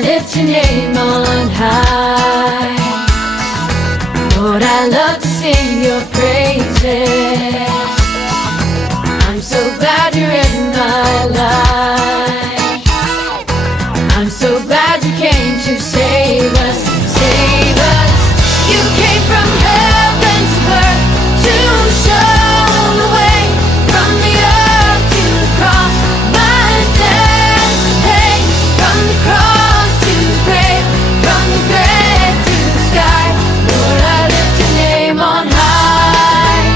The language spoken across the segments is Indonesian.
I lift your name on high. Lord, I love to sing your praises. I'm so glad you're in my life. I'm so glad you came to save us, save us. You came from heaven to earth to show the way, from the earth to the cross, my debt to pay, from the cross to the grave, from the grave to the sky. Lord, I lift your name on high.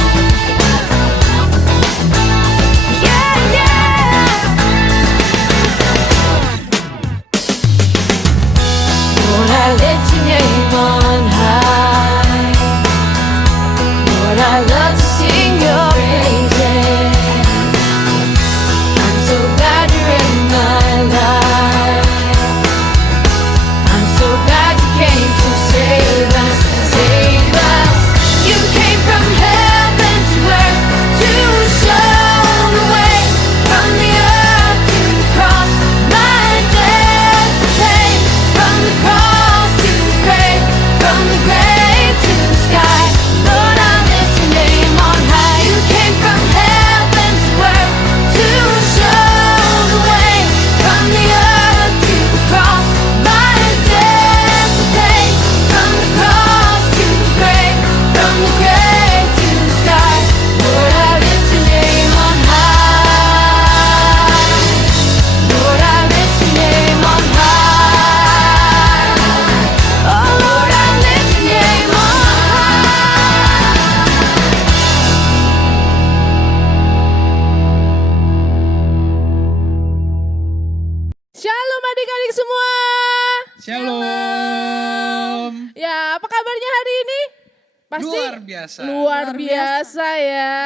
Yeah, yeah. Lord, I lift your name on high. Lord, I love to sing your praises. I'm so glad you're in my life. I'm so glad you came to save us, save us. You came from heaven to earth to show the way, from the earth to the cross, my debt to pay, from the cross to the grave, from the grave to the sky. Lord, I lift your name on high. You came from heaven to earth to show the way, from the earth to the cross, my debt to pay, from the cross to the grave, from the grave to the sky. Lord, I lift your name on high. Lord, I lift your name on high. Oh Lord, I lift your name on Shalom adik-adik semua. Shalom. Ya, apa kabarnya hari ini? Pasti Luar biasa. Luar biasa ya.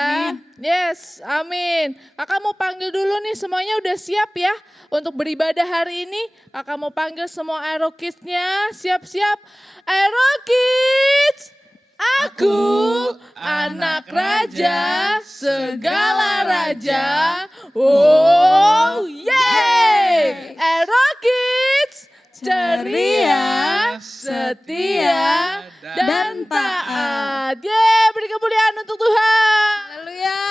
Yes, amin. Kakak mau panggil dulu nih, semuanya udah siap ya untuk beribadah hari ini. Kakak mau panggil semua Aero Kids-nya. Siap-siap. Aero Kids. Aku anak raja, segala raja. Oh, yeay. Aero Kids. Ceria, setia, dan taat. Beri kemuliaan untuk Tuhan. Haleluya.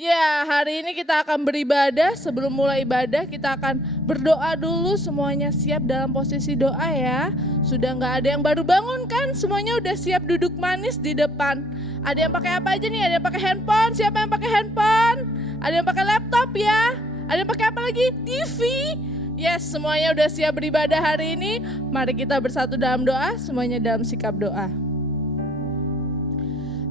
Ya, hari ini kita akan beribadah. Sebelum mulai ibadah, kita akan berdoa dulu. Semuanya siap dalam posisi doa ya. Sudah nggak ada yang baru bangun kan? Semuanya udah siap duduk manis di depan. Ada yang pakai apa aja nih? Ada yang pakai handphone. Siapa yang pakai handphone? Ada yang pakai laptop ya? Ada yang pakai apa lagi? TV. Yes, semuanya udah siap beribadah hari ini. Mari kita bersatu dalam doa, semuanya dalam sikap doa.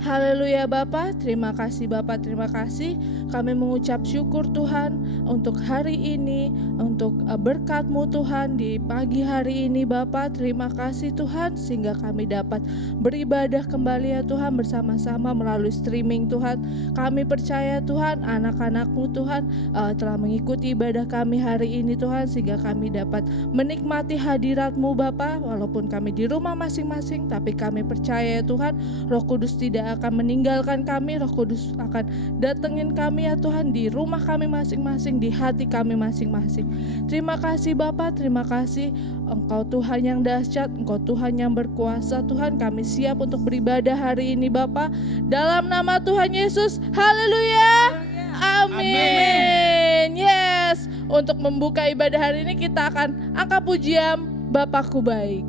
Haleluya Bapa, terima kasih Bapa, terima kasih. Kami mengucap syukur Tuhan untuk hari ini, untuk berkat-Mu Tuhan di pagi hari ini Bapa. Terima kasih Tuhan sehingga kami dapat beribadah kembali ya Tuhan bersama-sama melalui streaming Tuhan. Kami percaya Tuhan anak-anak-Mu Tuhan telah mengikuti ibadah kami hari ini Tuhan, sehingga kami dapat menikmati hadirat-Mu Bapa. Walaupun kami di rumah masing-masing, tapi kami percaya ya Tuhan, Roh Kudus tidak akan meninggalkan kami. Roh Kudus akan datengin kami ya Tuhan di rumah kami masing-masing, di hati kami masing-masing. Terima kasih Bapa, terima kasih Engkau Tuhan yang dahsyat, Engkau Tuhan yang berkuasa. Tuhan, kami siap untuk beribadah hari ini Bapa, dalam nama Tuhan Yesus. Haleluya. Amin. Yes, untuk membuka ibadah hari ini kita akan angkat pujian Bapakku Baik.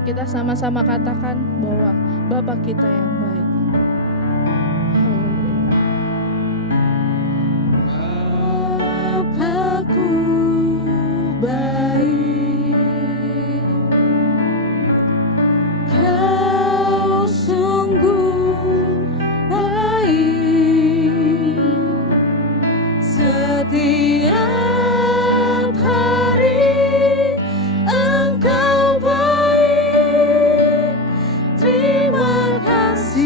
Kita sama-sama katakan bahwa Bapa kita yang baik. Haleluya. Bapakku baik, Kau sungguh baik, setiap hari Engkau baik. Terima kasih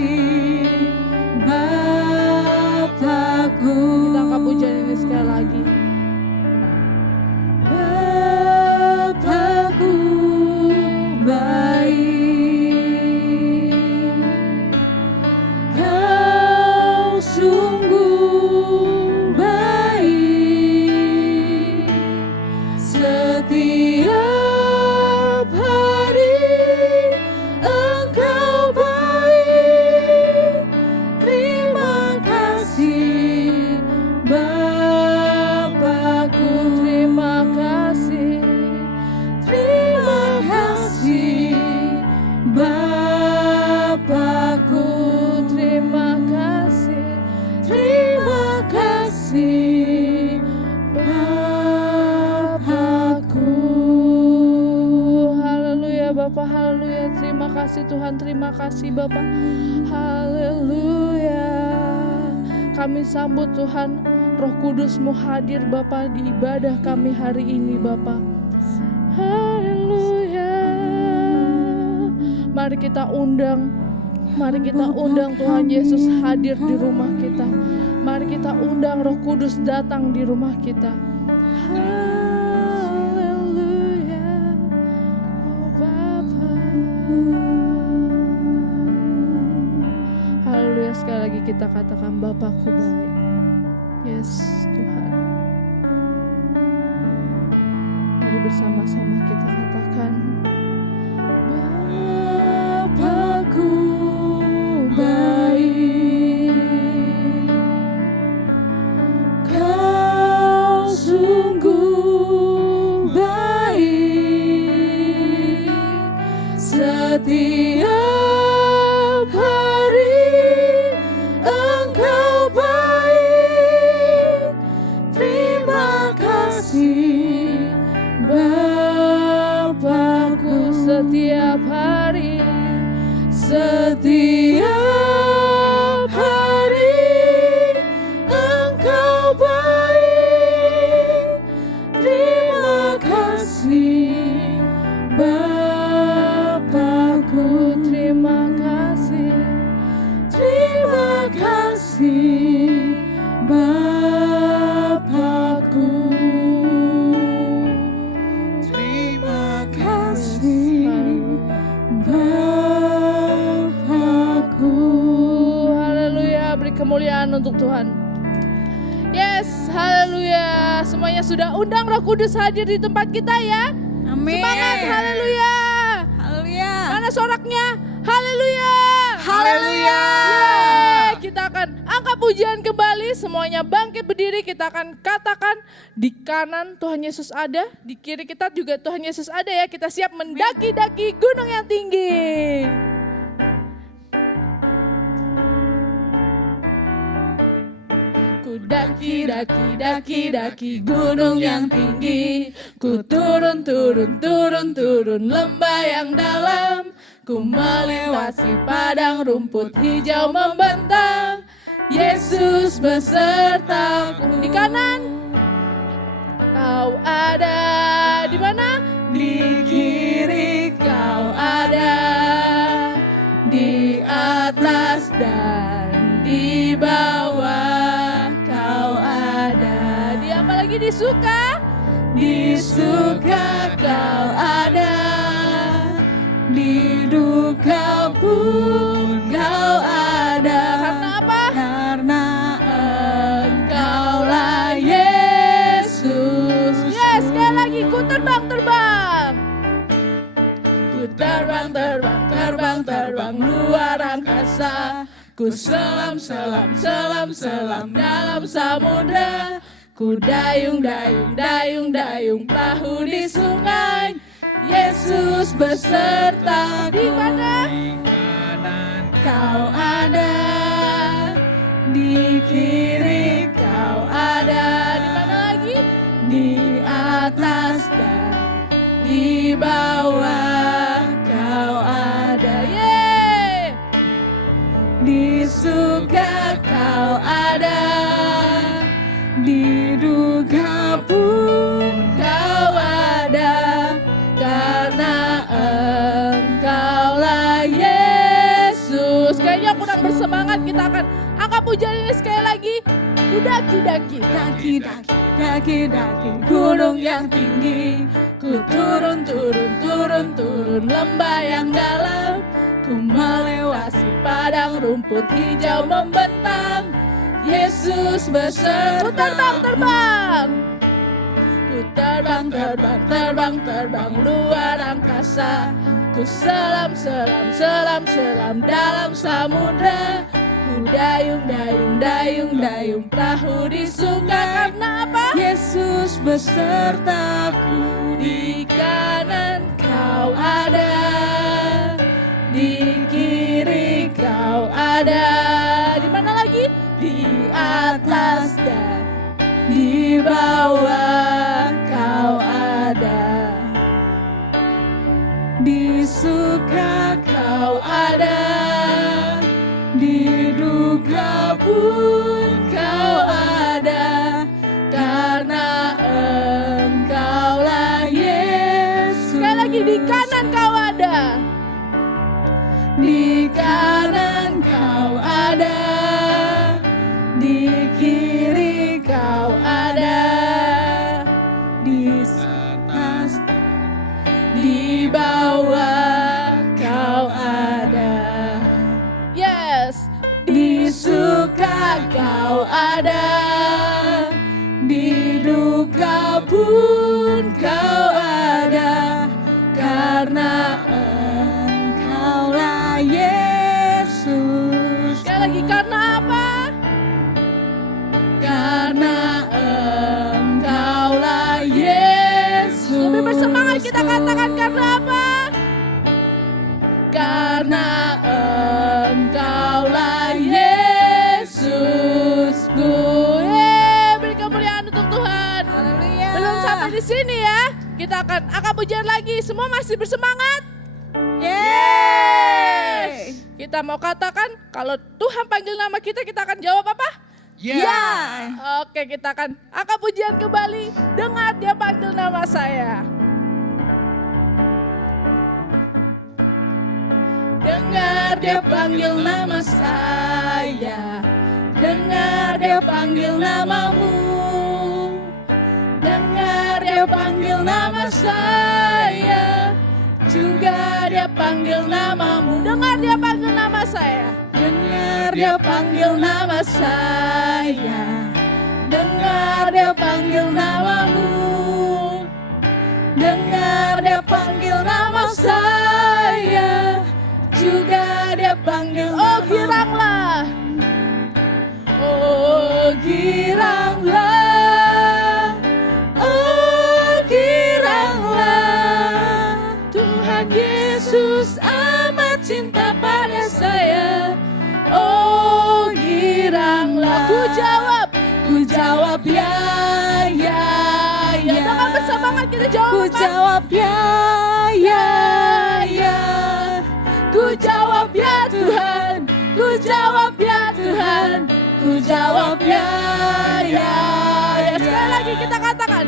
Tuhan. Terima kasih Bapa. Haleluya. Kami sambut Tuhan, Roh Kudus-Mu hadir Bapa di ibadah kami hari ini Bapa. Haleluya. Mari kita undang Tuhan Yesus hadir di rumah kita. Mari kita undang Roh Kudus datang di rumah kita. Haleluya. Oh Bapa. Haleluya. Sekali lagi kita katakan Bapakku baik. Yes Tuhan. Mari bersama-sama kita katakan Bapakku baik, Kau sungguh baik, setiap hari Engkau baik. Terima kasih Bapakku, setiap hari, setiap hari Engkau baik. Terima kasih Bapakku, terima kasih Bapakku. Terima kasih Bapakku. Haleluya, beri kemuliaan untuk Tuhan. Yes, haleluya. Semuanya sudah undang Roh Kudus hadir di tempat kita ya. Amin. Semangat, haleluya. Haleluya. Mana soraknya? Haleluya. Haleluya. Yeay. Kita akan angkat pujian kembali. Semuanya bangkit berdiri. Kita akan katakan di kanan Tuhan Yesus ada. Di kiri kita juga Tuhan Yesus ada ya. Kita siap mendaki-daki gunung yang tinggi. Ku daki gunung yang tinggi. Ku turun lembah yang dalam. Ku melewati padang rumput hijau membentang. Yesus besertaku. Di kanan Kau ada. Di mana? Di kiri Kau ada. Di atas dan di bawah Kau ada. Di apa lagi? Di suka? Di suka Kau ada. Di duka pun Kau ada. Karena apa? Karena Engkaulah Yesus. Yes, sekali lagi. Ku terbang. Ku terbang luar angkasa. Ku selam dalam samudra. Ku dayung perahu di sungai. Yesus beserta. Di mana? Kau ada. Di kiri Kau ada. Di mana lagi? Di atas dan di bawah Kau ada. Yeay. Di suka Kau ada. Di duka pun Kau ada. Karena Engkaulah Yesus. Kayaknya kurang bersemangat. Kita akan angkat pujian ini sekali lagi. Ku daki gunung yang tinggi. Ku turun lembah yang dalam. Ku melewati padang rumput hijau membentang. Yesus beserta. Ku terbang. Ku terbang luar angkasa. Ku selam dalam samudra. Ku dayung perahu di sungai. Karena apa? Yesus besertaku. Di kanan Kau ada. Di kiri Kau ada. Di mana lagi? Di atas dan di bawah Kau ada. Di suka Kau ada. pun kau ada, karena engkaulah Yesus. Sekali lagi, di kanan kau ada, di kanan kau ada, di kiri kau ada, di atas, di bawah kau ada. Yes, di suka kau ada, di duka pun kau ada, karena engkaulah Yesus. Sekali lagi, karena apa? Karena engkaulah Yesus. Lebih bersemangat kita katakan, karena apa? Karena engkaulah Yesusku. Beri kemuliaan untuk Tuhan. Haleluya. Belum sampai di sini ya. Kita akan pujian lagi. Semua masih bersemangat? Yeay. Kita mau katakan kalau Tuhan panggil nama kita akan jawab apa? Ya. Oke, kita akan pujian kembali. Dengar dia panggil nama saya. Dengar dia panggil nama saya. Dengar dia panggil namamu. Dengar dia panggil nama saya. Juga dia panggil namamu. Dengar dia panggil nama saya. Dengar dia panggil nama saya. Dengar dia panggil namamu. Dengar dia panggil nama saya. Juga dia panggil, oh giranglah. Oh giranglah. Oh giranglah. Tuhan Yesus amat cinta pada saya. Oh giranglah. Ku jawab ya, ya, ya. Dengan bersemangat kita jawab. Ku jawab ya, ya, ya. Ku jawab ya Tuhan. Ku jawab ya Tuhan. Ku jawab ya, ya, ya. Sekali lagi kita katakan.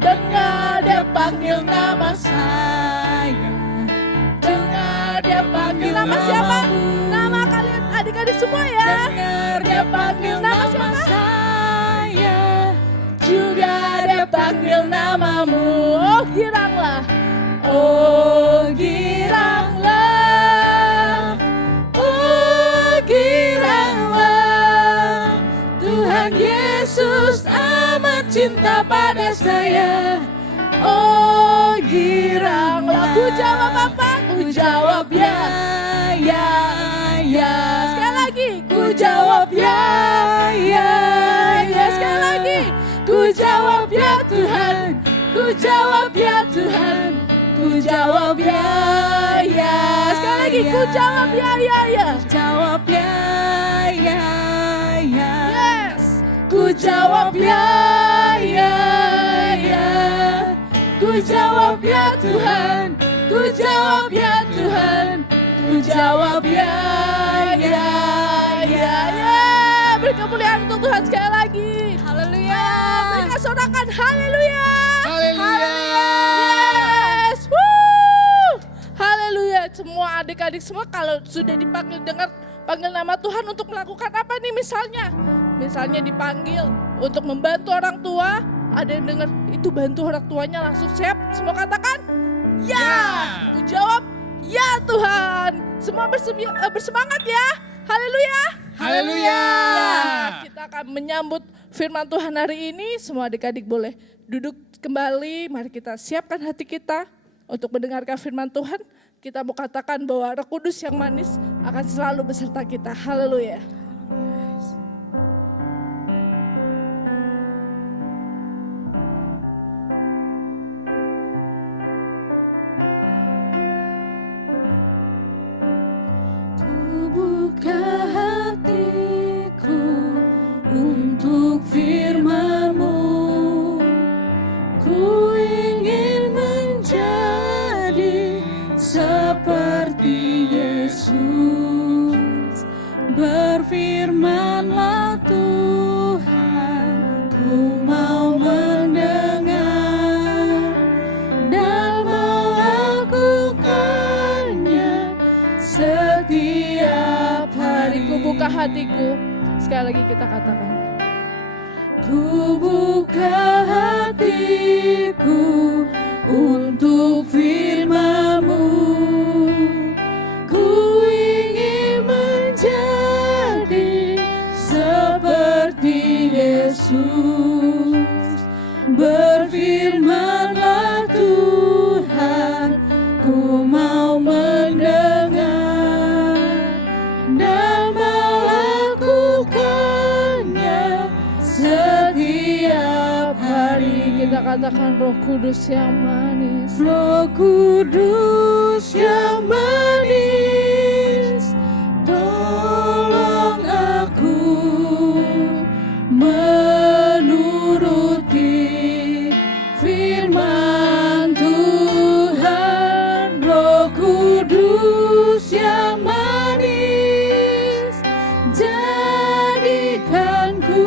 Dengar dia panggil nama saya. Dengar dia panggil nama siapa? Nama kalian adik-adik semua ya. Dengar dia panggil nama saya. Juga dia panggil namamu. Oh giranglah. Oh giranglah. Oh giranglah. Tuhan Yesus amat cinta pada saya. Oh giranglah. Ku jawab apa? Ku jawab ya, ya, ya. Sekali lagi. Ku jawab ya, ya, ya. Sekali lagi. Ku jawab ya Tuhan. Ku jawab ya Tuhan. Ku jawab ya, ya. Sekali lagi. Ku jawab ya, ya, ya. Jawab ya, ya, ya. Yes. Ku jawab ya, ya, ya. Ku jawab ya Tuhan. Ku jawab ya Tuhan. Ku jawab ya, ya, ya, ya. Beri kemuliaan untuk Tuhan sekali lagi. Haleluya. Berikan sorakan haleluya. Haleluya. Yes. Woo. Haleluya. Semua adik-adik semua kalau sudah dipanggil, dengar panggil nama Tuhan untuk melakukan apa nih misalnya? Misalnya dipanggil untuk membantu orang tua. Ada yang dengar itu bantu orang tuanya langsung siap. Semua katakan ya. Ku jawab ya Tuhan. Semua bersemangat ya. Haleluya. Haleluya. Ya, kita akan menyambut firman Tuhan hari ini. Semua adik-adik boleh duduk kembali. Mari kita siapkan hati kita untuk mendengarkan firman Tuhan. Kita mau katakan bahwa Roh Kudus yang manis akan selalu beserta kita. Haleluya. Buka hatiku untuk firman-Mu. Ku ingin menjadi seperti Yesus. Berfirman Berfirmanlah Tuhan, ku mau mendengar dan melakukannya setiap hari. Ku buka hatiku. Sekali lagi kita katakan. Ku buka hatiku untuk firman-Mu. Ku ingin menjadi seperti Yesus. Berfirmanlah Tuhan, ku mau mendengar dan melakukannya setiap hari. Kita katakan Roh Kudus yang manis. Roh Kudus yang manis, tolong aku menuruti firman Tuhan. Roh Kudus yang manis, jadikanku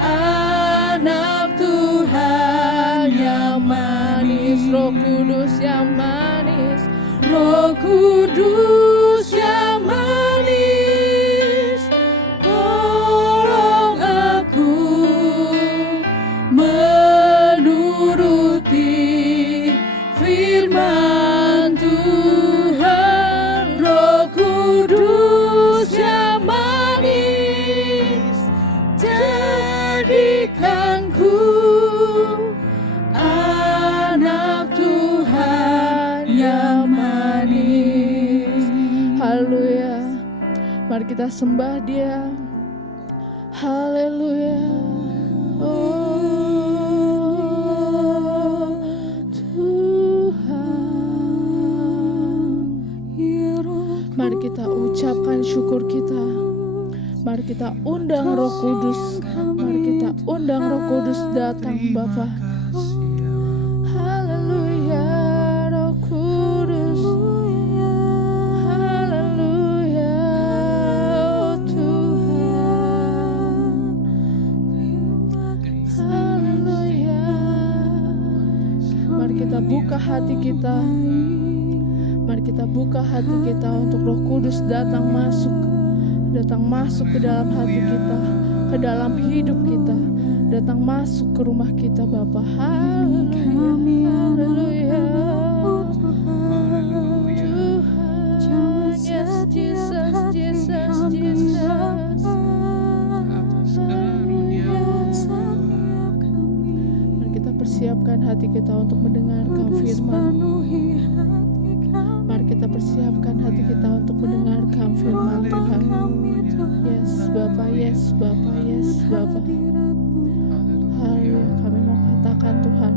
anak Tuhan yang manis. Roh Kudus yang manis. Roh Kudus yang manis, tolong aku menuruti firman Tuhan. Roh Kudus yang manis, jadikanku anak Tuhan yang manis. Haleluya. Mari kita sembah Dia. Haleluya. Oh Tuhan. Mari kita ucapkan syukur kita. Mari kita undang Roh Kudus. Mari kita undang Roh Kudus datang Bapa. Haleluya, Roh Kudus. Haleluya, oh Tuhan. Haleluya. Mari kita buka hati kita. Mari kita buka hati kita untuk Roh Kudus datang masuk ke dalam hati kita, ke dalam hidup kita, datang masuk ke rumah kita Bapa. Haleluya, Tuhan, yes Jesus, Jesus, Jesus. Mari kita persiapkan hati kita untuk mendengarkan firman. Mari kita persiapkan hati kita untuk mendengarkan firman Tuhan. Yes Bapa, yes Bapa, yes Bapa. Haleluya, kami mau katakan Tuhan,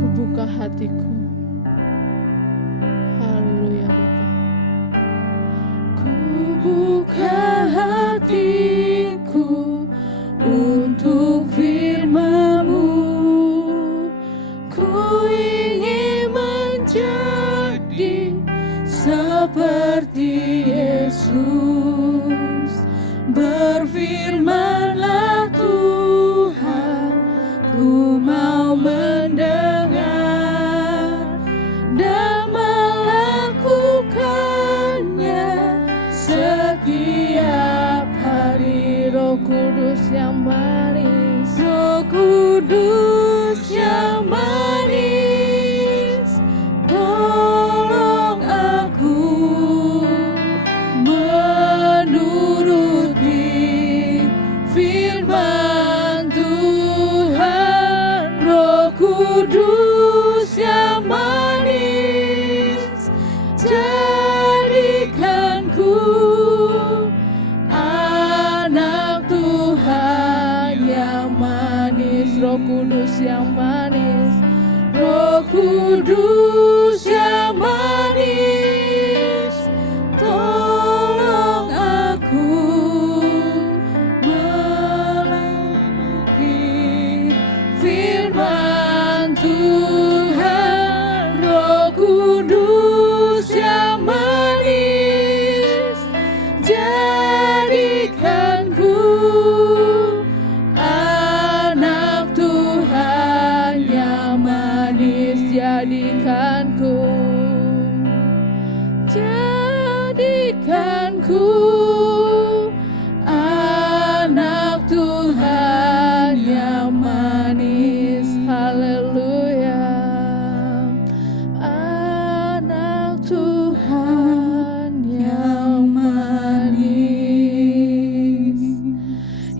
ku buka hatiku. Haleluya Bapa. Ku buka hatiku untuk firman-Mu. Ku ingin menjadi seperti Yesus. Berfirmanlah Tuhan, ku mau mendengar dan melakukannya setiap hari. Roh Kudus yang manis. Roh Kudus yang manis, tolong aku menuruti firman Tuhan. Roh Kudus yang manis, jadikanku anak Tuhan yang manis. Roh Kudus yang manis. Roh Kudus yang manis, tolong aku menuruti firman Tuhan. Roh Kudus yang manis, jadi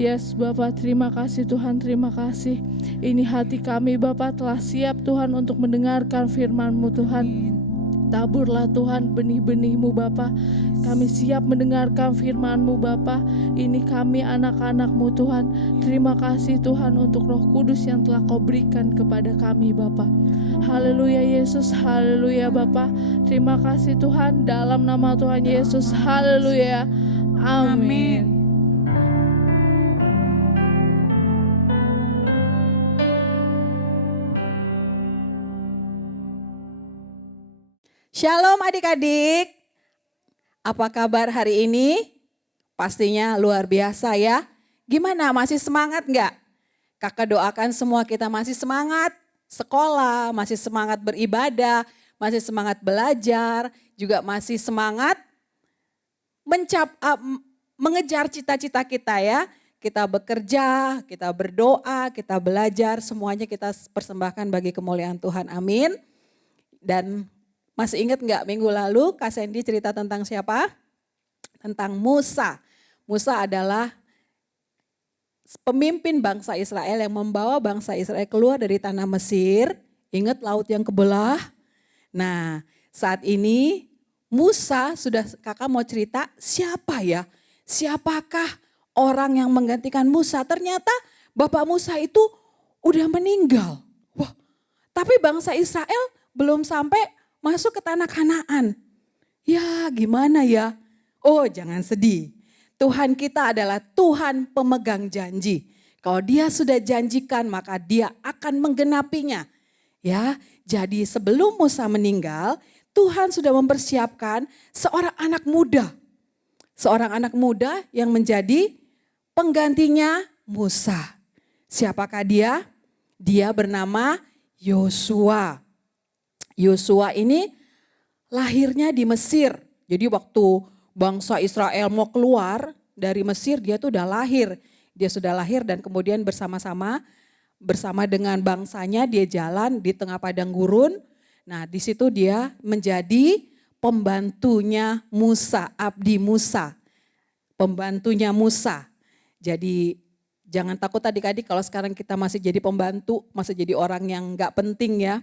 Yes Bapak, terima kasih Tuhan, terima kasih. Ini hati kami Bapak telah siap Tuhan untuk mendengarkan firman-Mu Tuhan. Taburlah Tuhan benih-benih-Mu Bapa. Kami siap mendengarkan firman-Mu Bapa. Ini kami anak-anak-Mu Tuhan. Terima kasih Tuhan untuk Roh Kudus yang telah Kau berikan kepada kami Bapa. Haleluya Yesus, haleluya Bapa. Terima kasih Tuhan, dalam nama Tuhan Yesus, haleluya. Amin. Shalom adik-adik, apa kabar hari ini? Pastinya luar biasa ya. Gimana, masih semangat nggak? Kakak doakan semua kita masih semangat sekolah, masih semangat beribadah, masih semangat belajar, juga masih semangat mengejar cita-cita kita ya. Kita bekerja, kita berdoa, kita belajar, semuanya kita persembahkan bagi kemuliaan Tuhan, amin. Dan masih ingat nggak minggu lalu Kak Sandy cerita tentang siapa? Tentang Musa. Musa adalah pemimpin bangsa Israel yang membawa bangsa Israel keluar dari tanah Mesir. Ingat laut yang kebelah? Nah, saat ini Musa sudah, kakak mau cerita siapa ya? Siapakah orang yang menggantikan Musa? Ternyata bapak Musa itu udah meninggal. Wah, tapi bangsa Israel belum sampai masuk ke tanah Kanaan. Ya gimana ya? Oh jangan sedih. Tuhan kita adalah Tuhan pemegang janji. Kalau Dia sudah janjikan maka Dia akan menggenapinya. Ya, jadi sebelum Musa meninggal, Tuhan sudah mempersiapkan seorang anak muda. Seorang anak muda yang menjadi penggantinya Musa. Siapakah dia? Dia bernama Yosua. Yosua ini lahirnya di Mesir. Jadi waktu bangsa Israel mau keluar dari Mesir, dia tuh udah lahir. Dia sudah lahir dan kemudian bersama dengan bangsanya dia jalan di tengah padang gurun. Nah di situ dia menjadi pembantunya Musa, abdi Musa. Pembantunya Musa. Jadi jangan takut adik-adik kalau sekarang kita masih jadi pembantu, masih jadi orang yang gak penting ya.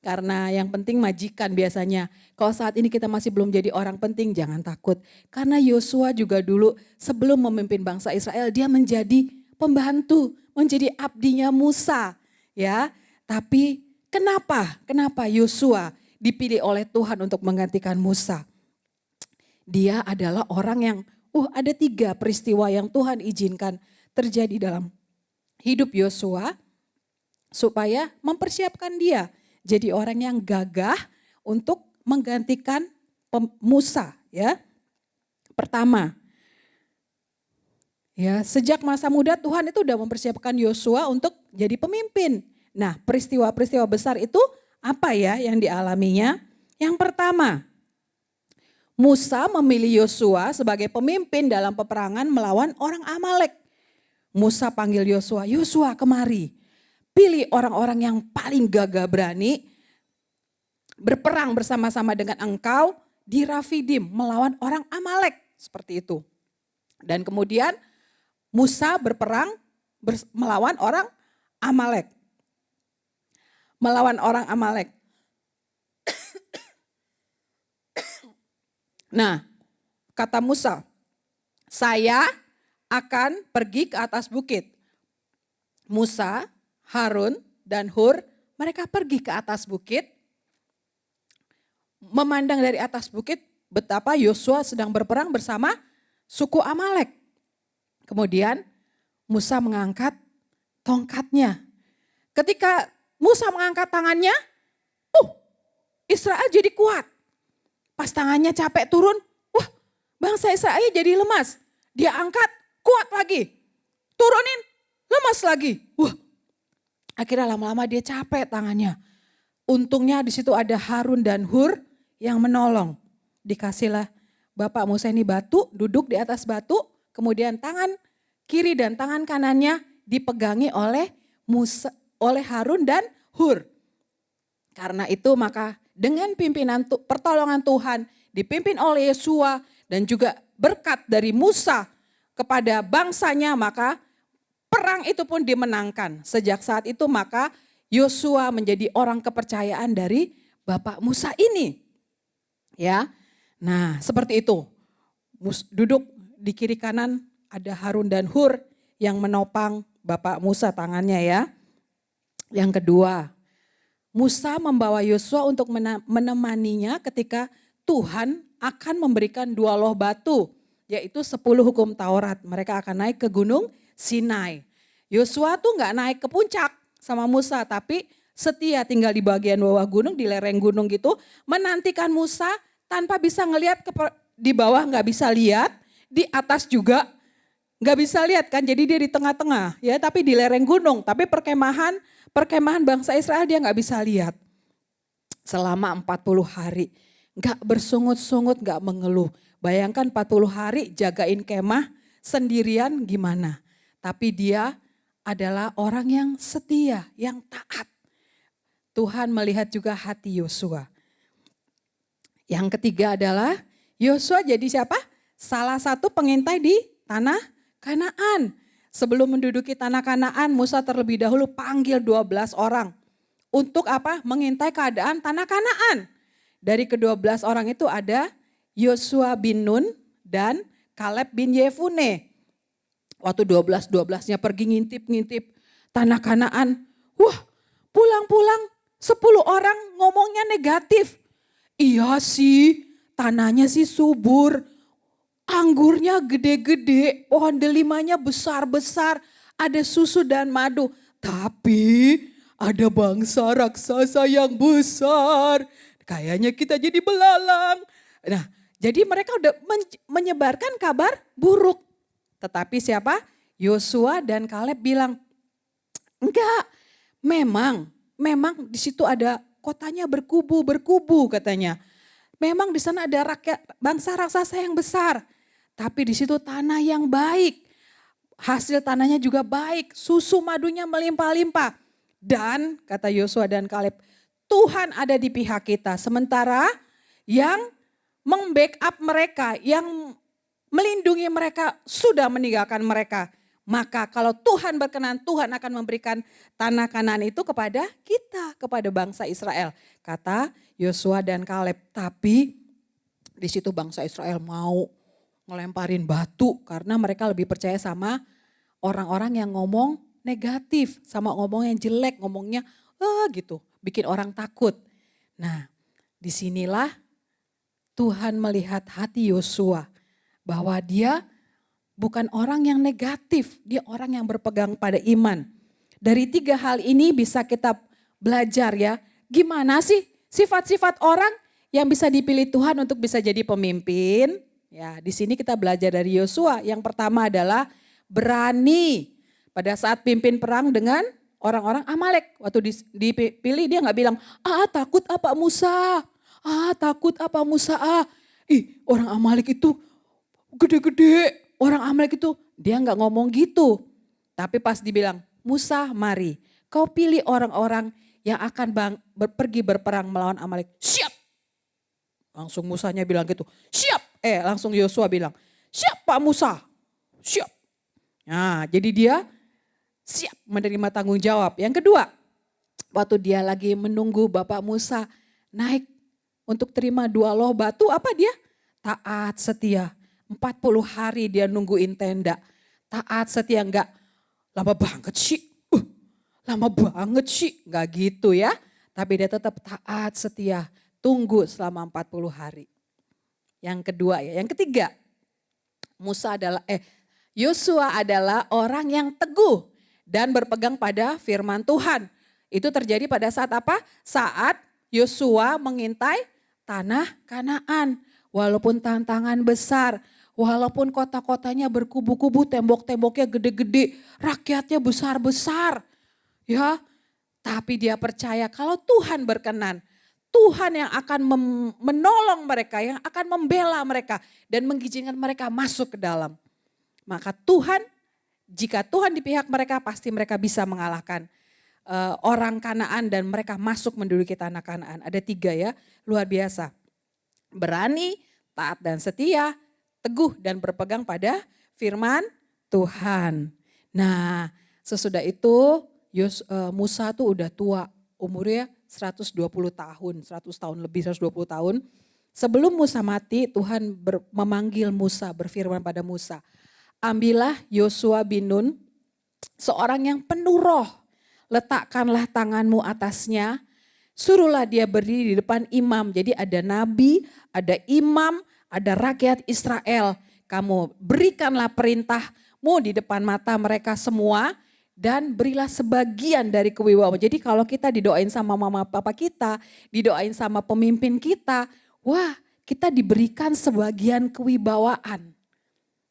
Karena yang penting majikan biasanya. Kalau saat ini kita masih belum jadi orang penting, jangan takut. Karena Yosua juga dulu sebelum memimpin bangsa Israel, dia menjadi pembantu, menjadi abdinya Musa. Ya, tapi kenapa Yosua dipilih oleh Tuhan untuk menggantikan Musa? Dia adalah orang yang, ada 3 peristiwa yang Tuhan izinkan terjadi dalam hidup Yosua supaya mempersiapkan dia jadi orang yang gagah untuk menggantikan Musa ya. Pertama, ya sejak masa muda Tuhan itu sudah mempersiapkan Yosua untuk jadi pemimpin. Nah peristiwa-peristiwa besar itu apa ya yang dialaminya? Yang pertama, Musa memilih Yosua sebagai pemimpin dalam peperangan melawan orang Amalek. Musa panggil Yosua, Yosua kemari. Pilih orang-orang yang paling gagah berani berperang bersama-sama dengan engkau di Rafidim melawan orang Amalek. Seperti itu. Dan kemudian Musa berperang melawan orang Amalek. Melawan orang Amalek. Nah, kata Musa, saya akan pergi ke atas bukit. Musa, Harun dan Hur, mereka pergi ke atas bukit, memandang dari atas bukit betapa Yosua sedang berperang bersama suku Amalek. Kemudian Musa mengangkat tongkatnya. Ketika Musa mengangkat tangannya, Israel jadi kuat. Pas tangannya capek turun, bangsa Israel jadi lemas. Dia angkat, kuat lagi. Turunin, lemas lagi. Akhirnya lama-lama dia capek tangannya. Untungnya di situ ada Harun dan Hur yang menolong. Dikasihlah Bapak Musa ini batu, duduk di atas batu, kemudian tangan kiri dan tangan kanannya dipegangi oleh Harun dan Hur. Karena itu maka dengan pimpinan pertolongan Tuhan dipimpin oleh Yosua dan juga berkat dari Musa kepada bangsanya, maka perang itu pun dimenangkan. Sejak saat itu maka Yosua menjadi orang kepercayaan dari Bapak Musa ini. Ya. Nah, seperti itu. Duduk di kiri kanan ada Harun dan Hur yang menopang Bapak Musa tangannya ya. Yang kedua, Musa membawa Yosua untuk menemaninya ketika Tuhan akan memberikan 2 loh batu, yaitu 10 hukum Taurat. Mereka akan naik ke gunung Sinai. Yosua tuh nggak naik ke puncak sama Musa, tapi setia tinggal di bagian bawah gunung, di lereng gunung gitu, menantikan Musa tanpa bisa ngelihat di bawah, nggak bisa lihat, di atas juga nggak bisa lihat kan, jadi dia di tengah-tengah ya, tapi di lereng gunung, tapi perkemahan bangsa Israel dia nggak bisa lihat selama 40 hari, nggak bersungut-sungut, nggak mengeluh. Bayangkan 40 hari jagain kemah sendirian gimana, tapi dia adalah orang yang setia, yang taat. Tuhan melihat juga hati Yosua. Yang ketiga adalah Yosua jadi siapa? Salah satu pengintai di tanah Kanaan. Sebelum menduduki tanah Kanaan, Musa terlebih dahulu panggil 12 orang. Untuk apa? Mengintai keadaan tanah Kanaan. Dari ke-12 orang itu ada Yosua bin Nun dan Kaleb bin Yefune. Waktu 12-12-nya pergi ngintip-ngintip tanah Kanaan. Wah, pulang-pulang 10 orang ngomongnya negatif. Iya sih, tanahnya sih subur. Anggurnya gede-gede, pohon delimanya besar-besar, ada susu dan madu. Tapi ada bangsa raksasa yang besar. Kayaknya kita jadi belalang. Nah, jadi mereka udah menyebarkan kabar buruk. Tetapi siapa? Yosua dan Kaleb bilang, enggak, memang di situ ada kotanya berkubu katanya. Memang di sana ada bangsa raksasa yang besar. Tapi di situ tanah yang baik. Hasil tanahnya juga baik. Susu madunya melimpah-limpah. Dan kata Yosua dan Kaleb, Tuhan ada di pihak kita. Sementara yang membackup mereka, yang melindungi mereka sudah meninggalkan mereka. Maka kalau Tuhan berkenan, Tuhan akan memberikan tanah Kanaan itu kepada kita, kepada bangsa Israel. Kata Yosua dan Kaleb. Tapi di situ bangsa Israel mau ngelemparin batu karena mereka lebih percaya sama orang-orang yang ngomong negatif, sama ngomong yang jelek, ngomongnya gitu, bikin orang takut. Nah, disinilah Tuhan melihat hati Yosua bahwa dia bukan orang yang negatif, dia orang yang berpegang pada iman. Dari 3 hal ini bisa kita belajar ya, gimana sih sifat-sifat orang yang bisa dipilih Tuhan untuk bisa jadi pemimpin. Ya, di sini kita belajar dari Yosua. Yang pertama adalah berani pada saat pimpin perang dengan orang-orang Amalek. Waktu dipilih dia nggak bilang, takut apa Musa, takut apa Musa, orang Amalek itu gede-gede, orang Amalek itu, dia nggak ngomong gitu. Tapi pas dibilang, Musa mari kau pilih orang-orang yang akan pergi berperang melawan Amalek. Siap. Langsung Musanya bilang gitu, siap. Langsung Yosua bilang, siap Pak Musa, siap. Nah, jadi dia siap menerima tanggung jawab. Yang kedua, waktu dia lagi menunggu Bapak Musa naik untuk terima 2 loh batu, apa dia? Taat setia. 40 hari dia nungguin tenda. Taat setia, enggak lama banget sih. Lama banget sih, enggak gitu ya. Tapi dia tetap taat setia, tunggu selama 40 hari. Yang kedua ya, yang ketiga, Yosua adalah orang yang teguh dan berpegang pada firman Tuhan. Itu terjadi pada saat apa? Saat Yosua mengintai tanah Kanaan. Walaupun tantangan besar, walaupun kota-kotanya berkubu-kubu, tembok-temboknya gede-gede, rakyatnya besar-besar. Ya, tapi dia percaya kalau Tuhan berkenan, Tuhan yang akan menolong mereka, yang akan membela mereka dan mengizinkan mereka masuk ke dalam. Maka Tuhan, jika Tuhan di pihak mereka, pasti mereka bisa mengalahkan orang Kanaan dan mereka masuk menduduki tanah Kanaan. Ada 3 ya, luar biasa. Berani, taat dan setia, teguh dan berpegang pada firman Tuhan. Nah, Sesudah itu Musa tuh udah tua, umurnya 120 tahun, 100 tahun lebih, 120 tahun. Sebelum Musa mati, Tuhan memanggil Musa, berfirman pada Musa, ambillah Yosua bin Nun, seorang yang penuh roh, letakkanlah tanganmu atasnya, suruhlah dia berdiri di depan imam. Jadi ada nabi, ada imam, ada rakyat Israel. Kamu berikanlah perintahmu di depan mata mereka semua dan berilah sebagian dari kewibawaan. Jadi kalau kita didoain sama mama papa kita, didoain sama pemimpin kita, wah kita diberikan sebagian kewibawaan.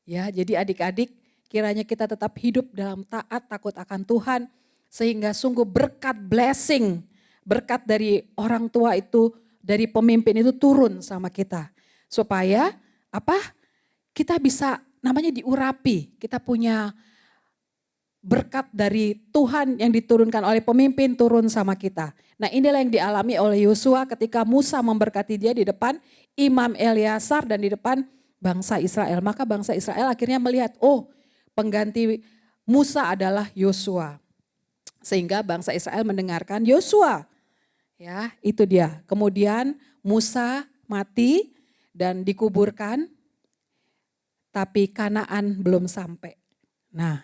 Ya, jadi adik-adik kiranya kita tetap hidup dalam taat takut akan Tuhan sehingga sungguh berkat blessing, berkat dari orang tua itu, dari pemimpin itu turun sama kita. Supaya apa? Kita bisa namanya diurapi, kita punya berkat dari Tuhan yang diturunkan oleh pemimpin turun sama kita. Nah inilah yang dialami oleh Yosua ketika Musa memberkati dia di depan Imam Eleazar dan di depan bangsa Israel. Maka bangsa Israel akhirnya melihat, oh pengganti Musa adalah Yosua. Sehingga bangsa Israel mendengarkan Yosua. Ya itu dia. Kemudian Musa mati dan dikuburkan. Tapi Kanaan belum sampai. Nah,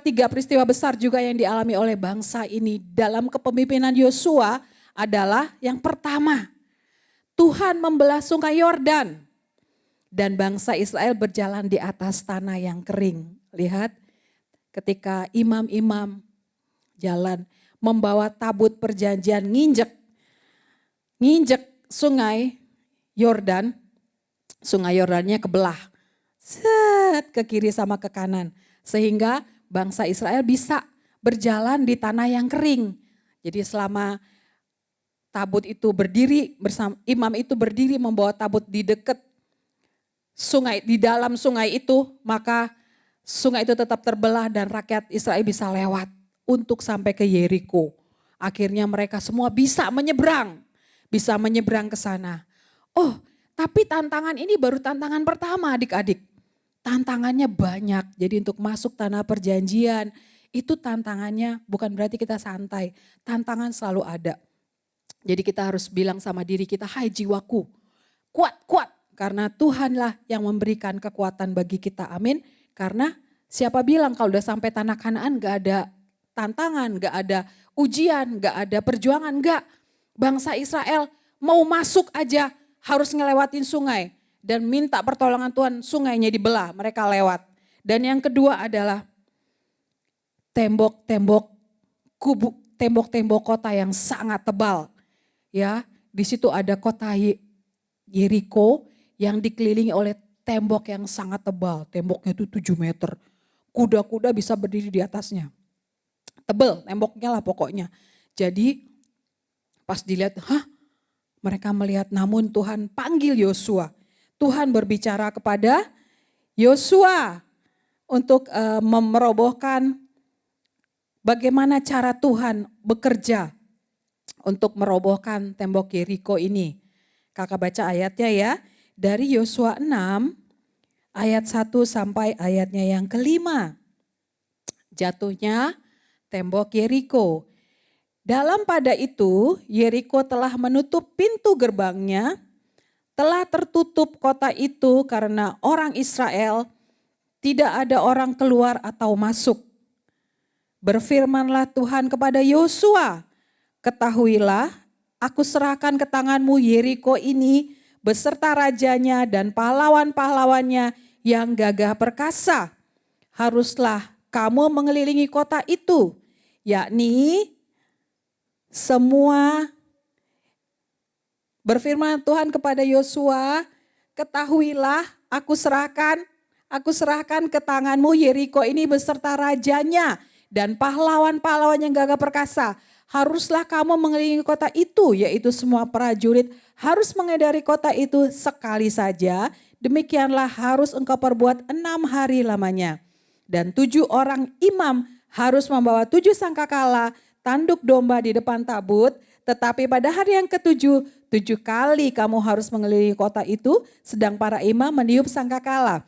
tiga peristiwa besar juga yang dialami oleh bangsa ini dalam kepemimpinan Yosua adalah yang pertama, Tuhan membelah sungai Yordan dan bangsa Israel berjalan di atas tanah yang kering. Lihat ketika imam-imam jalan membawa tabut perjanjian nginjek sungai Yordan, sungai Yordannya kebelah, ke kiri sama ke kanan. Sehingga bangsa Israel bisa berjalan di tanah yang kering. Jadi selama tabut itu berdiri, imam itu berdiri membawa tabut di dekat sungai, di dalam sungai itu, maka sungai itu tetap terbelah dan rakyat Israel bisa lewat untuk sampai ke Yeriko. Akhirnya mereka semua bisa menyeberang ke sana. Oh, tapi tantangan ini baru tantangan pertama adik-adik. Tantangannya banyak, jadi untuk masuk tanah perjanjian itu tantangannya bukan berarti kita santai, tantangan selalu ada. Jadi kita harus bilang sama diri kita, hai jiwaku, kuat, karena Tuhanlah yang memberikan kekuatan bagi kita, amin. Karena siapa bilang kalau udah sampai tanah Kanaan gak ada tantangan, gak ada ujian, gak ada perjuangan, gak. Bangsa Israel mau masuk aja harus ngelewatin sungai. Dan minta pertolongan Tuhan, sungainya dibelah, mereka lewat. Dan yang kedua adalah tembok-tembok kota yang sangat tebal. Ya, di situ ada kota Yeriko yang dikelilingi oleh tembok yang sangat tebal. Temboknya itu 7 meter. Kuda-kuda bisa berdiri di atasnya. Tebal temboknya lah pokoknya. Jadi pas dilihat, mereka melihat namun Tuhan panggil Yosua. Tuhan berbicara kepada Yosua untuk merobohkan bagaimana cara Tuhan bekerja untuk merobohkan tembok Yeriko ini. Kakak baca ayatnya ya, dari Yosua 6 ayat 1 sampai ayatnya yang kelima. Jatuhnya tembok Yeriko. Dalam pada itu Yeriko telah menutup pintu gerbangnya, telah tertutup kota itu karena orang Israel, tidak ada orang keluar atau masuk. Berfirmanlah Tuhan kepada Yosua, ketahuilah aku serahkan ke tanganmu Yeriko ini beserta rajanya dan pahlawan-pahlawannya yang gagah perkasa. Haruslah kamu mengelilingi kota itu, yakni semua. Berfirman Tuhan kepada Yosua, ketahuilah aku serahkan ke tanganmu Yeriko ini beserta rajanya dan pahlawan-pahlawan yang gagah perkasa. Haruslah kamu mengelilingi kota itu, yaitu semua prajurit harus mengedari kota itu sekali saja. Demikianlah harus engkau perbuat 6 hari lamanya. Dan 7 orang imam harus membawa 7 sangkakala, tanduk domba di depan tabut. Tetapi pada hari yang ke-7, 7 kali kamu harus mengelilingi kota itu, sedang para imam meniup sangkakala.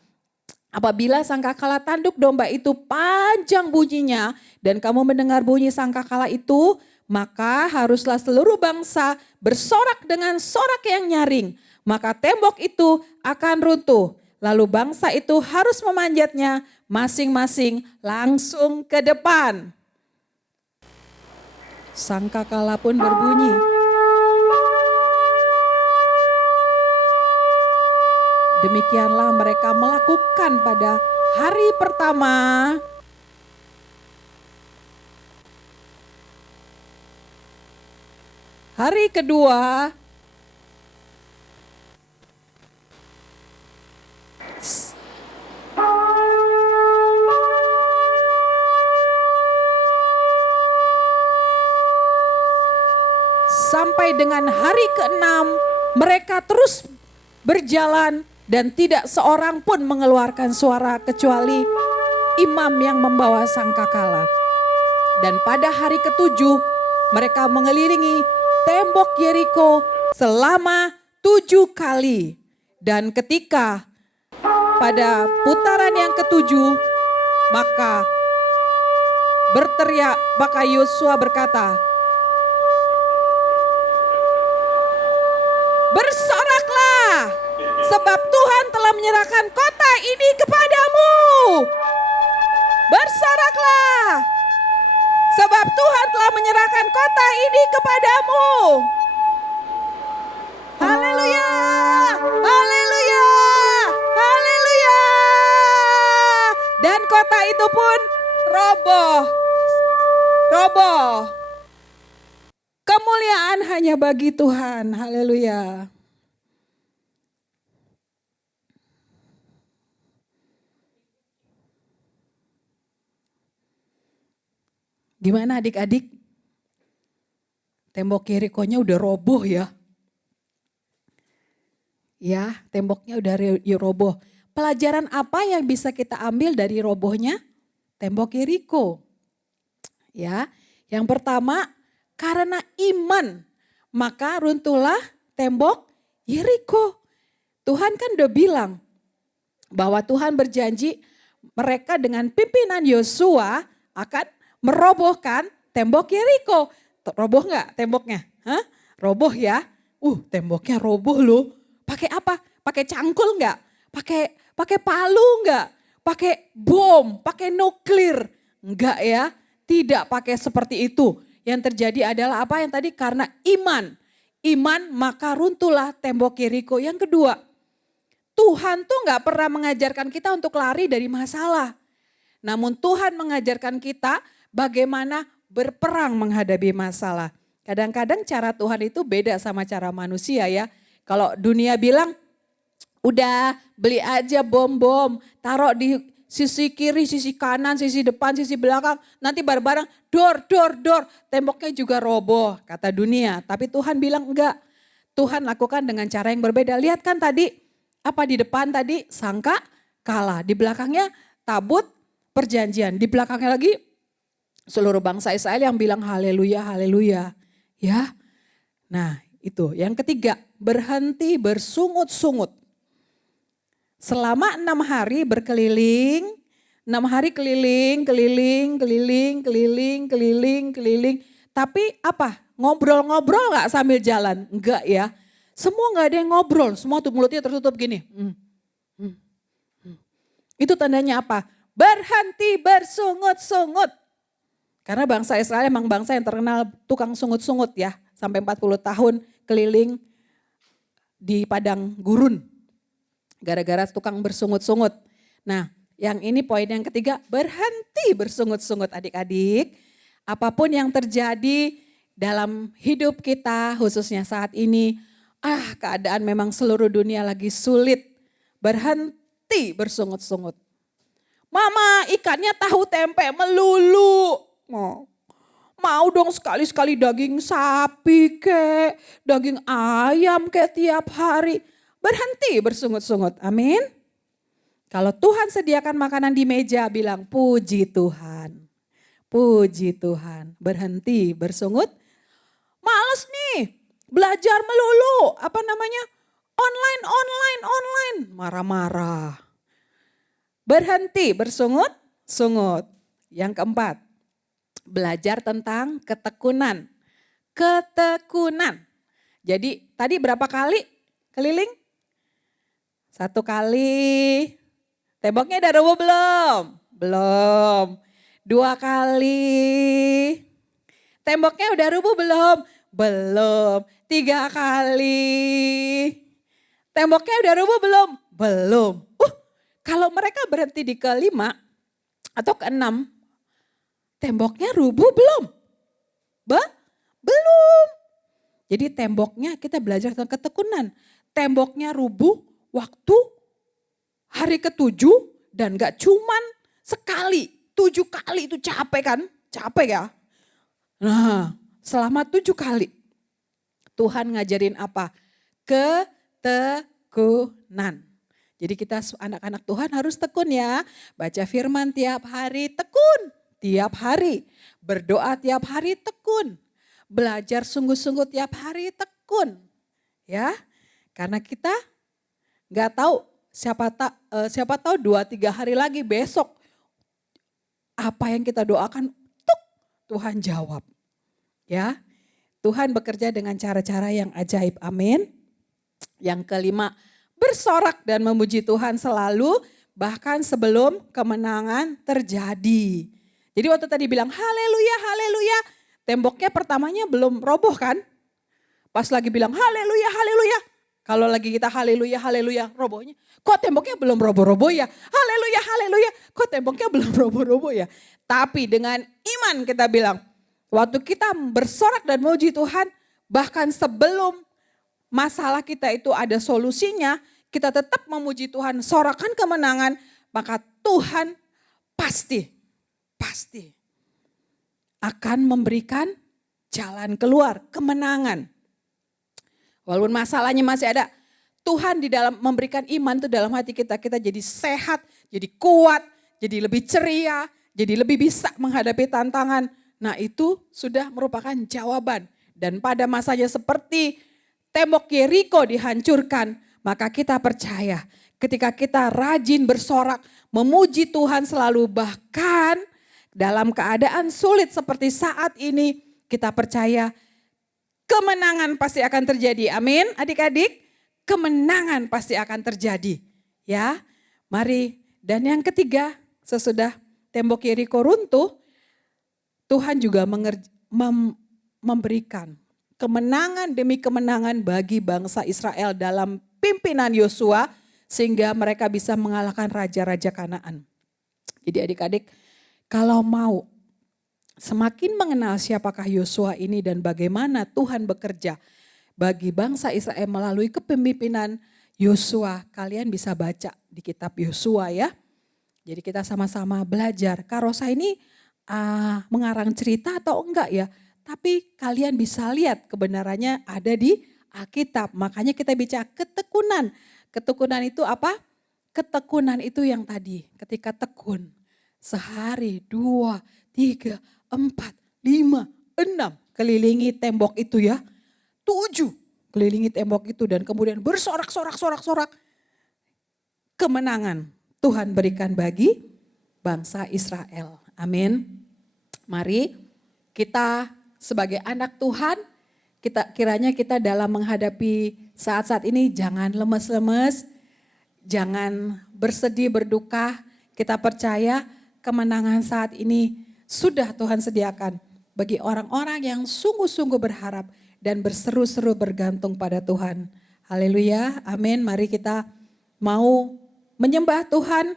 Apabila sangkakala tanduk domba itu panjang bunyinya dan kamu mendengar bunyi sangkakala itu, maka haruslah seluruh bangsa bersorak dengan sorak yang nyaring. Maka tembok itu akan runtuh. Lalu bangsa itu harus memanjatnya masing-masing langsung ke depan. Sangkakala pun berbunyi. Demikianlah mereka melakukan pada hari pertama. Hari kedua. Sampai dengan hari ke-6 mereka terus berjalan. Dan tidak seorang pun mengeluarkan suara kecuali imam yang membawa sangkakala. Dan pada hari ke-7 mereka mengelilingi tembok Yeriko selama 7 kali. Dan ketika pada putaran yang ke-7 maka Yosua berkata, "Bersoraklah, sebab Tuhan telah menyerahkan kota ini kepadamu. Bersoraklah, sebab Tuhan telah menyerahkan kota ini kepadamu." Haleluya, haleluya, haleluya. Dan kota itu pun roboh. Kemuliaan hanya bagi Tuhan, haleluya. Gimana adik-adik? Tembok Yerikonya udah roboh ya. Ya, temboknya udah roboh. Pelajaran apa yang bisa kita ambil dari robohnya tembok Yeriko? Ya, yang pertama, karena iman maka runtuhlah tembok Yeriko. Tuhan kan udah bilang bahwa Tuhan berjanji mereka dengan pimpinan Yosua akan merobohkan tembok Yeriko. Roboh nggak temboknya? Hah? Roboh ya? Temboknya roboh loh. Pakai apa? Pakai cangkul nggak? Pakai palu nggak? Pakai bom? Pakai nuklir? Enggak ya? Tidak pakai seperti itu. Yang terjadi adalah apa yang tadi? Karena iman. Iman maka runtuhlah tembok Yeriko. Yang kedua, Tuhan tuh nggak pernah mengajarkan kita untuk lari dari masalah. Namun Tuhan mengajarkan kita bagaimana berperang menghadapi masalah. Kadang-kadang cara Tuhan itu beda sama cara manusia ya. Kalau dunia bilang, udah beli aja bom-bom, taruh di sisi kiri, sisi kanan, sisi depan, sisi belakang. Nanti bareng-bareng dor, temboknya juga roboh kata dunia. Tapi Tuhan bilang enggak. Tuhan lakukan dengan cara yang berbeda. Lihat kan tadi, apa di depan tadi? Sangkakala. Di belakangnya tabut perjanjian. Di belakangnya lagi seluruh bangsa Israel yang bilang haleluya, haleluya. Ya, nah itu. Yang ketiga, berhenti bersungut-sungut. Selama 6 hari berkeliling, 6 hari keliling. Tapi apa? Ngobrol-ngobrol gak sambil jalan? Enggak ya. Semua gak ada yang ngobrol, semua tuh mulutnya tertutup gini. Itu tandanya apa? Berhenti bersungut-sungut. Karena bangsa Israel emang bangsa yang terkenal tukang sungut-sungut ya. Sampai 40 tahun keliling di padang gurun. Gara-gara tukang bersungut-sungut. Nah, yang ini poin yang ketiga, berhenti bersungut-sungut adik-adik. Apapun yang terjadi dalam hidup kita khususnya saat ini, keadaan memang seluruh dunia lagi sulit. Berhenti bersungut-sungut. Mama, ikannya tahu tempe melulu. Mau dong sekali-sekali daging sapi kek, daging ayam kek tiap hari. Berhenti bersungut-sungut, amin. Kalau Tuhan sediakan makanan di meja, bilang puji Tuhan. Puji Tuhan, berhenti bersungut. Males nih, belajar melulu, online. Marah-marah. berhenti bersungut-sungut. Yang keempat, belajar tentang ketekunan. Ketekunan. Jadi tadi berapa kali keliling? 1 kali. Temboknya udah roboh belum? Belum. 2 kali. Temboknya udah rubuh belum? Belum. 3 kali. Temboknya udah rubuh belum? Belum. Kalau mereka berhenti di ke-5 atau ke-6, temboknya rubuh belum? Belum. Jadi temboknya kita belajar tentang ketekunan. Temboknya rubuh waktu hari ke-7 dan gak cuman sekali. 7 kali itu capek kan? Capek ya? Nah, selama 7 kali Tuhan ngajarin apa? Ketekunan. Jadi kita anak-anak Tuhan harus tekun ya. Baca firman tiap hari tekun. Tiap hari. Berdoa tiap hari tekun. Belajar sungguh-sungguh tiap hari tekun. Ya, karena kita gak tahu siapa tahu 2-3 hari lagi besok. Apa yang kita doakan, Tuhan jawab. Ya, Tuhan bekerja dengan cara-cara yang ajaib. Amin. Yang kelima, bersorak dan memuji Tuhan selalu bahkan sebelum kemenangan terjadi. Jadi waktu tadi bilang haleluya, haleluya, temboknya pertamanya belum roboh kan? Pas lagi bilang haleluya, haleluya. Kalau lagi kita haleluya, haleluya, robohnya. Kok temboknya belum roboh-roboh ya? Haleluya, haleluya. Kok temboknya belum roboh-roboh ya? Tapi dengan iman kita bilang, waktu kita bersorak dan memuji Tuhan, bahkan sebelum masalah kita itu ada solusinya, kita tetap memuji Tuhan, sorakan kemenangan, maka Tuhan pasti akan memberikan jalan keluar, kemenangan. Walaupun masalahnya masih ada, Tuhan di dalam memberikan iman itu dalam hati kita, kita jadi sehat, jadi kuat, jadi lebih ceria, jadi lebih bisa menghadapi tantangan. Nah itu sudah merupakan jawaban. Dan pada masanya seperti tembok Yeriko dihancurkan, maka kita percaya ketika kita rajin bersorak, memuji Tuhan selalu, bahkan dalam keadaan sulit seperti saat ini, kita percaya kemenangan pasti akan terjadi. Amin adik-adik, kemenangan pasti akan terjadi. Ya, mari. Dan yang ketiga, sesudah tembok Yeriko runtuh, Tuhan juga memberikan kemenangan demi kemenangan bagi bangsa Israel dalam pimpinan Yosua, sehingga mereka bisa mengalahkan raja-raja Kanaan. Jadi adik-adik, kalau mau semakin mengenal siapakah Yosua ini dan bagaimana Tuhan bekerja bagi bangsa Israel melalui kepemimpinan Yosua, kalian bisa baca di kitab Yosua ya. Jadi kita sama-sama belajar. Kak Rosa ini mengarang cerita atau enggak ya? Tapi kalian bisa lihat kebenarannya ada di Alkitab. Makanya kita bicara ketekunan. Ketekunan itu apa? Ketekunan itu yang tadi ketika tekun. Sehari, 2, 3, 4, 5, 6 kelilingi tembok itu ya. 7 kelilingi tembok itu dan kemudian bersorak-sorak. Kemenangan Tuhan berikan bagi bangsa Israel. Amin. Mari kita sebagai anak Tuhan, kiranya kita dalam menghadapi saat-saat ini jangan lemes-lemes, jangan bersedih, berduka. Kita percaya kemenangan saat ini sudah Tuhan sediakan bagi orang-orang yang sungguh-sungguh berharap dan berseru-seru bergantung pada Tuhan. Haleluya, amin. Mari kita mau menyembah Tuhan,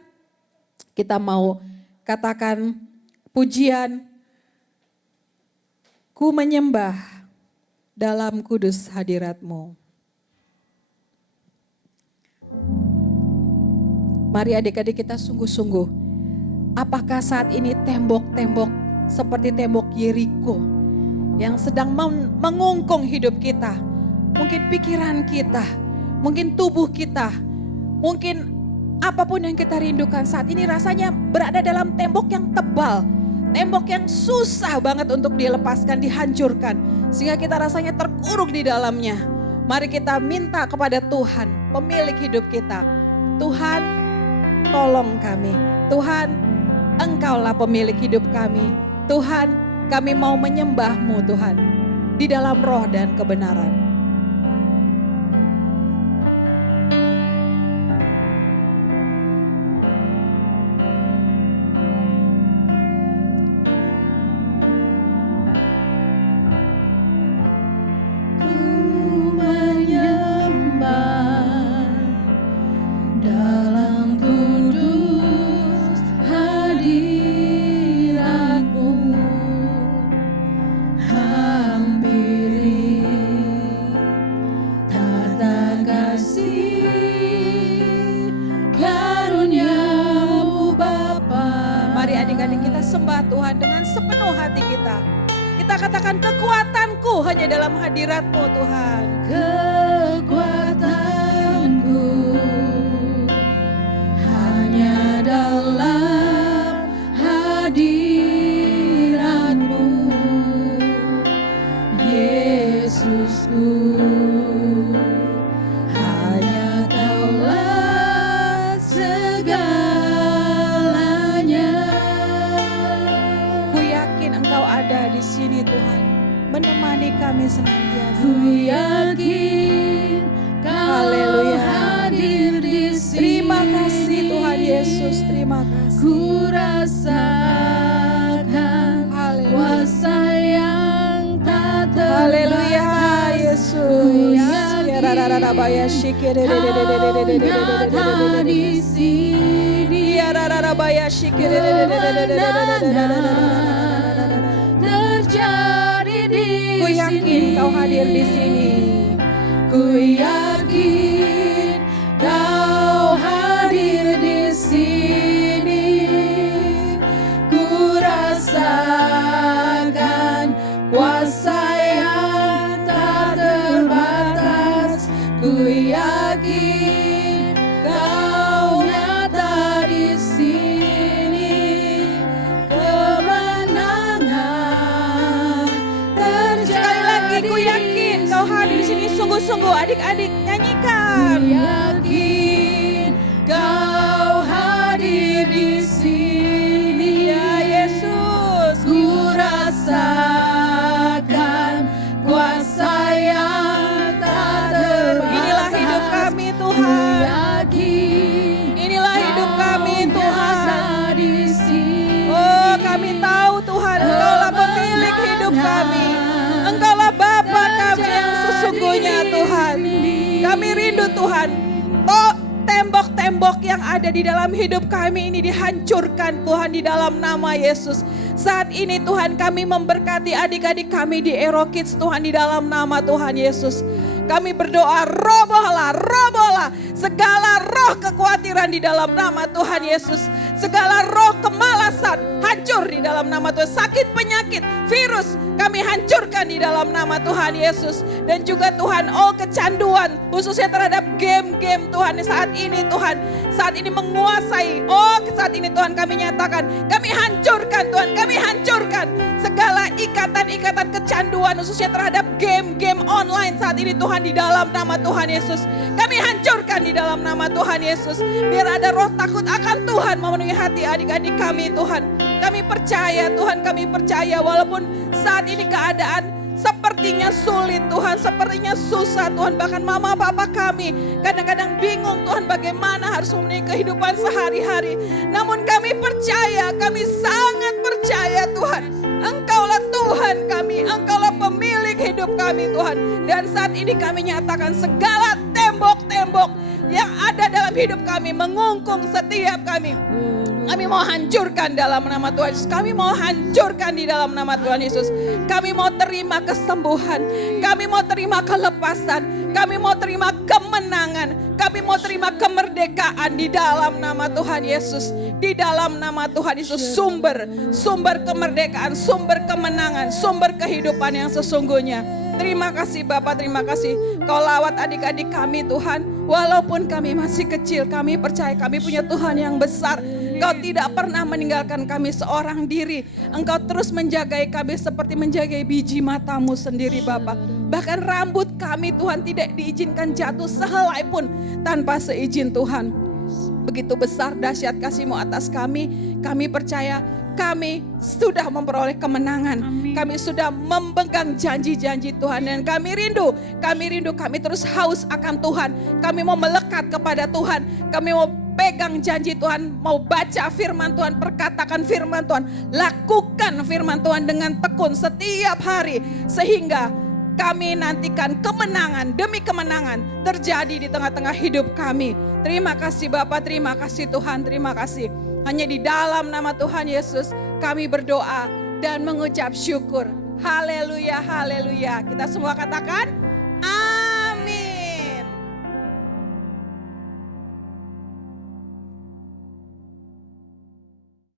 kita mau katakan pujian, ku menyembah dalam kudus hadirat-Mu. Mari adik-adik kita sungguh-sungguh. Apakah saat ini tembok-tembok seperti tembok Yeriko yang sedang mengungkung hidup kita, mungkin pikiran kita, mungkin tubuh kita, mungkin apapun yang kita rindukan saat ini rasanya berada dalam tembok yang tebal, tembok yang susah banget untuk dilepaskan, dihancurkan, sehingga kita rasanya terkurung di dalamnya. Mari kita minta kepada Tuhan, pemilik hidup kita. Tuhan, tolong kami. Tuhan, Engkaulah pemilik hidup kami. Tuhan, kami mau menyembah-Mu Tuhan, di dalam roh dan kebenaran. Dalam kudus hadirat-Mu, hampiri tata kasih karunia-Mu Bapa. Mari adik-adik kita sembah Tuhan dengan sepenuh hati kita. Kita katakan, kekuatanku hanya dalam hadirat-Mu Tuhan. Kekuatanku hanya dalam hadirat-Mu, Yesusku. Hanya Kaulah segalanya. Ku yakin Engkau ada di sini Tuhan, menemani kami senantiasa. Ku yakin Kau Haleluya. hadir di sini. Terima kasih Tuhan Yesus, terima kasih. Ku rasakan Haleluya. kuasa yang tak Haleluya terbatas. Yesus. Ya, Rarararabaya Kau di sini. Ya rararabaya Terjadi di Ku yakin sini. Kau hadir di sini. Ku yakin Kau hadir di sini. Ku rasakan kuasa yang tak terbatas. Ku yakin Kau nyata di sini. Kemenangan Sekali lagi terjadi ku yakin Kau hadir di sini. Sungguh-sungguh adik-adik nyanyikan. Yakin Kau hadir di sini. Ya Yesus. Ku rasakan kuasa yang tak terbatas. Inilah hidup kami Ku Tuhan. yakin Inilah hidup kami Kau Tuhan. nyata di sini. Oh, kami tahu Tuhan, Engkaulah pemilik hidup kami. Engkaulah Bapa kami yang sesungguhnya Tuhan. Kami rindu Tuhan. Tembok-tembok yang ada di dalam hidup kami ini dihancurkan Tuhan di dalam nama Yesus. Saat ini Tuhan kami memberkati adik-adik kami di Ero Kids Tuhan di dalam nama Tuhan Yesus. Kami berdoa, robohlah segala roh kekhawatiran di dalam nama Tuhan Yesus. Segala roh kemalasan hancur di dalam nama Tuhan. Sakit, penyakit, virus kami hancurkan di dalam nama Tuhan Yesus. Dan juga Tuhan, kecanduan khususnya terhadap game-game Tuhan saat ini Tuhan. Saat ini menguasai, saat ini Tuhan kami nyatakan, kami hancurkan Tuhan, kami hancurkan segala ikatan-ikatan kecanduan khususnya terhadap game-game online saat ini Tuhan di dalam nama Tuhan Yesus. Kami hancurkan di dalam nama Tuhan Yesus. Biar ada roh takut akan Tuhan memenuhi hati adik-adik kami Tuhan. Kami percaya Tuhan, kami percaya walaupun saat ini keadaan sepertinya sulit Tuhan, sepertinya susah Tuhan. Bahkan mama papa kami kadang-kadang bingung Tuhan bagaimana harus memenuhi kehidupan sehari-hari. Namun kami percaya, kami sangat percaya Tuhan. Engkaulah Tuhan kami, Engkaulah pemilik hidup kami Tuhan. Dan saat ini kami nyatakan segala tembok-tembok yang ada dalam hidup kami mengungkung setiap kami. Kami mau hancurkan dalam nama Tuhan Yesus. Kami mau hancurkan di dalam nama Tuhan Yesus. Kami mau terima kesembuhan. Kami mau terima kelepasan. Kami mau terima kemenangan. Kami mau terima kemerdekaan di dalam nama Tuhan Yesus. Di dalam nama Tuhan Yesus sumber kemerdekaan, sumber kemenangan, sumber kehidupan yang sesungguhnya. Terima kasih Bapak, terima kasih Kau lawat adik-adik kami Tuhan. Walaupun kami masih kecil, kami percaya kami punya Tuhan yang besar. Engkau tidak pernah meninggalkan kami seorang diri. Engkau terus menjagai kami seperti menjagai biji matamu sendiri Bapa. Bahkan rambut kami Tuhan tidak diizinkan jatuh sehelai pun tanpa seizin Tuhan. begitu besar dahsyat kasih-Mu atas kami. Kami percaya kami sudah memperoleh kemenangan. Kami sudah memegang janji-janji Tuhan. Dan kami rindu, kami terus haus akan Tuhan. Kami mau melekat kepada Tuhan. Kami mau pegang janji Tuhan, mau baca firman Tuhan, perkatakan firman Tuhan, lakukan firman Tuhan dengan tekun setiap hari. Sehingga kami nantikan kemenangan demi kemenangan terjadi di tengah-tengah hidup kami. Terima kasih Bapa, terima kasih Tuhan, terima kasih. Hanya di dalam nama Tuhan Yesus kami berdoa dan mengucap syukur. Haleluya, haleluya. Kita semua katakan